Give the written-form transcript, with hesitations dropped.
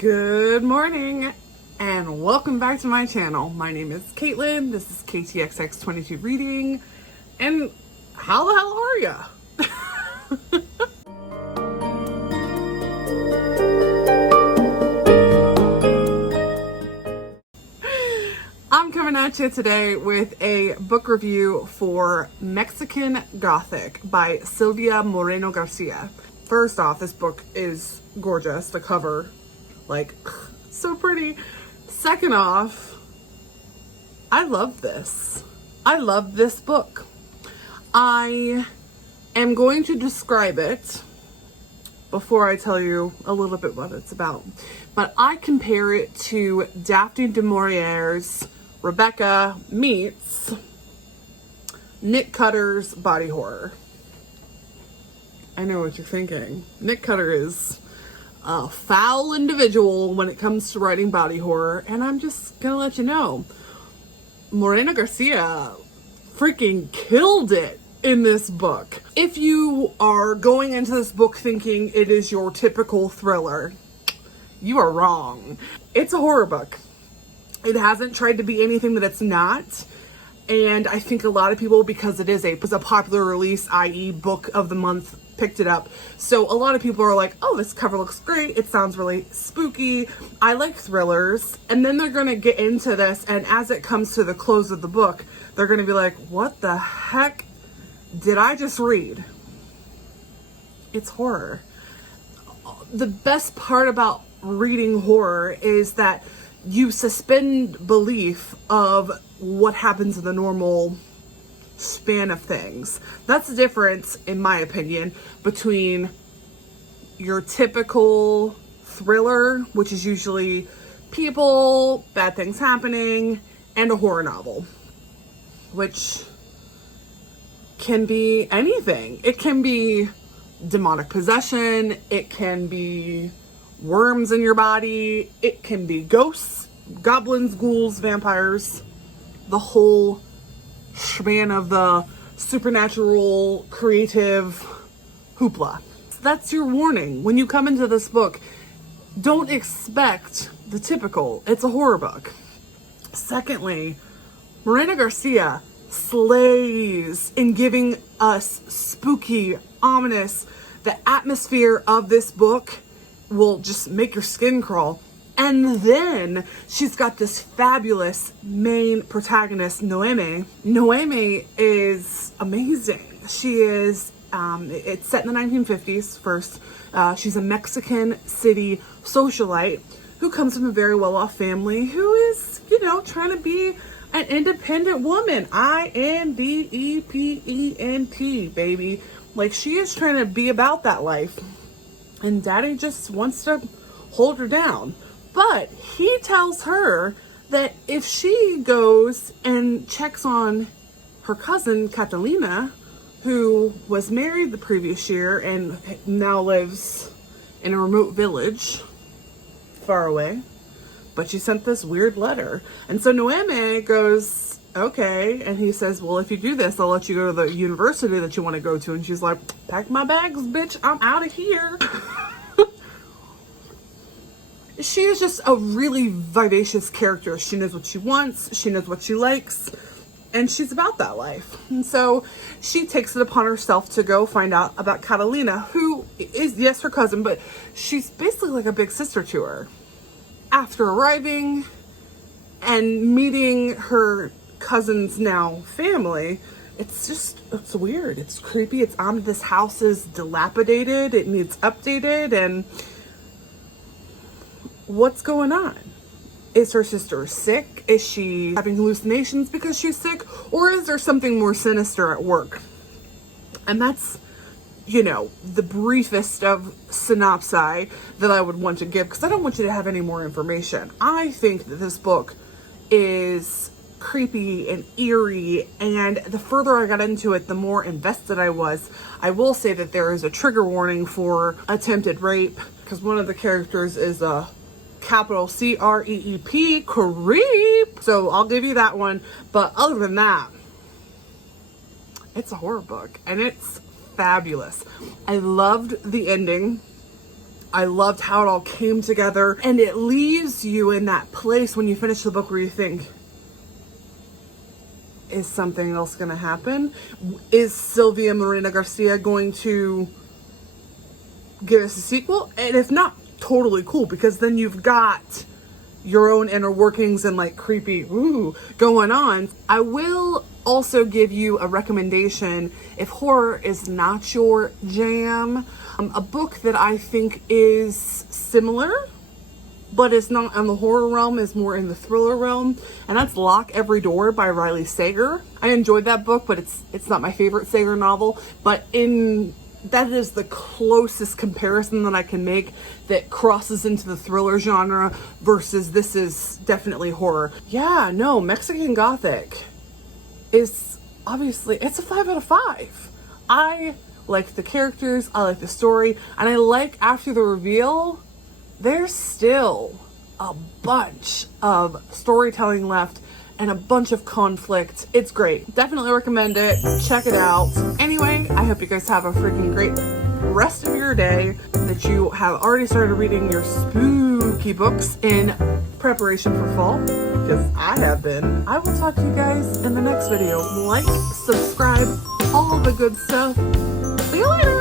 Good morning and welcome back to my channel. My name is Caitlin. This is KTXX22 Reading. And how the hell are ya? I'm coming at you today with a book review for Mexican Gothic by Silvia Moreno-Garcia. First off, this book is gorgeous. The cover, like, so pretty. Second off, I love this. I love this book. I am going to describe it before I tell you a little bit what it's about. But I compare it to Daphne du Maurier's Rebecca meets Nick Cutter's body horror. I know what you're thinking. Nick Cutter is a foul individual when it comes to writing body horror, and I'm just gonna let you know, Moreno-Garcia freaking killed it in this book. If you are going into this book thinking it is your typical thriller, you are wrong. It's a horror book. It hasn't tried to be anything that it's not. And I think a lot of people, because it was a popular release, i.e. book of the month, picked it up. So a lot of people are like, oh, this cover looks great. It sounds really spooky. I like thrillers. And then they're going to get into this. And as it comes to the close of the book, they're going to be like, what the heck did I just read? It's horror. The best part about reading horror is that you suspend belief of what happens in the normal span of things. That's the difference, in my opinion, between your typical thriller, which is usually people, bad things happening, and a horror novel, which can be anything. It can be demonic possession, it can be worms in your body, it can be ghosts, goblins, ghouls, vampires, the whole span of the supernatural creative hoopla. That's your warning. When you come into this book, don't expect the typical. It's a horror book. Secondly, Moreno-Garcia slays in giving us spooky, ominous. The atmosphere of this book will just make your skin crawl. And then she's got this fabulous main protagonist, Noemí. Noemí is amazing. She is, it's set in the 1950s first. She's a Mexican city socialite who comes from a very well-off family who is, trying to be an independent woman. independent, baby. Like, she is trying to be about that life. And daddy just wants to hold her down. But he tells her that if she goes and checks on her cousin, Catalina, who was married the previous year and now lives in a remote village far away, but she sent this weird letter. And so Noemí goes, okay. And he says, well, if you do this, I'll let you go to the university that you want to go to. And she's like, pack my bags, bitch. I'm out of here. She is just a really vivacious character. She knows what she wants, she knows what she likes, and she's about that life. And so she takes it upon herself to go find out about Catalina, who is, yes, her cousin, but she's basically like a big sister to her. After arriving and meeting her cousin's now family, it's weird, it's creepy, it's this house is dilapidated, it needs updated, and what's going on? Is her sister sick? Is she having hallucinations because she's sick? Or is there something more sinister at work? And that's, the briefest of synopsis that I would want to give, because I don't want you to have any more information. I think that this book is creepy and eerie, and the further I got into it, the more invested I was. I will say that there is a trigger warning for attempted rape, because one of the characters is a capital C-R-E-E-P, creep. So I'll give you that one. But other than that, it's a horror book and it's fabulous. I loved the ending. I loved how it all came together, and it leaves you in that place when you finish the book where you think, is something else going to happen? Is Silvia Moreno-Garcia going to give us a sequel? And if not, totally cool, because then you've got your own inner workings and like creepy going on. I will also give you a recommendation if horror is not your jam. A book that I think is similar, but it's not in the horror realm, is more in the thriller realm, and that's Lock Every Door by Riley Sager. I enjoyed that book, but it's not my favorite Sager novel, but that is the closest comparison that I can make that crosses into the thriller genre versus this is definitely horror. Yeah, no, Mexican Gothic is obviously, it's a 5 out of 5. I like the characters, I like the story, and I like after the reveal, there's still a bunch of storytelling left and a bunch of conflict. It's great. Definitely recommend it. Check it out. Anyway, I hope you guys have a freaking great rest of your day, that you have already started reading your spooky books in preparation for fall, because I have been. I will talk to you guys in the next video. Like, subscribe, all the good stuff. See you later.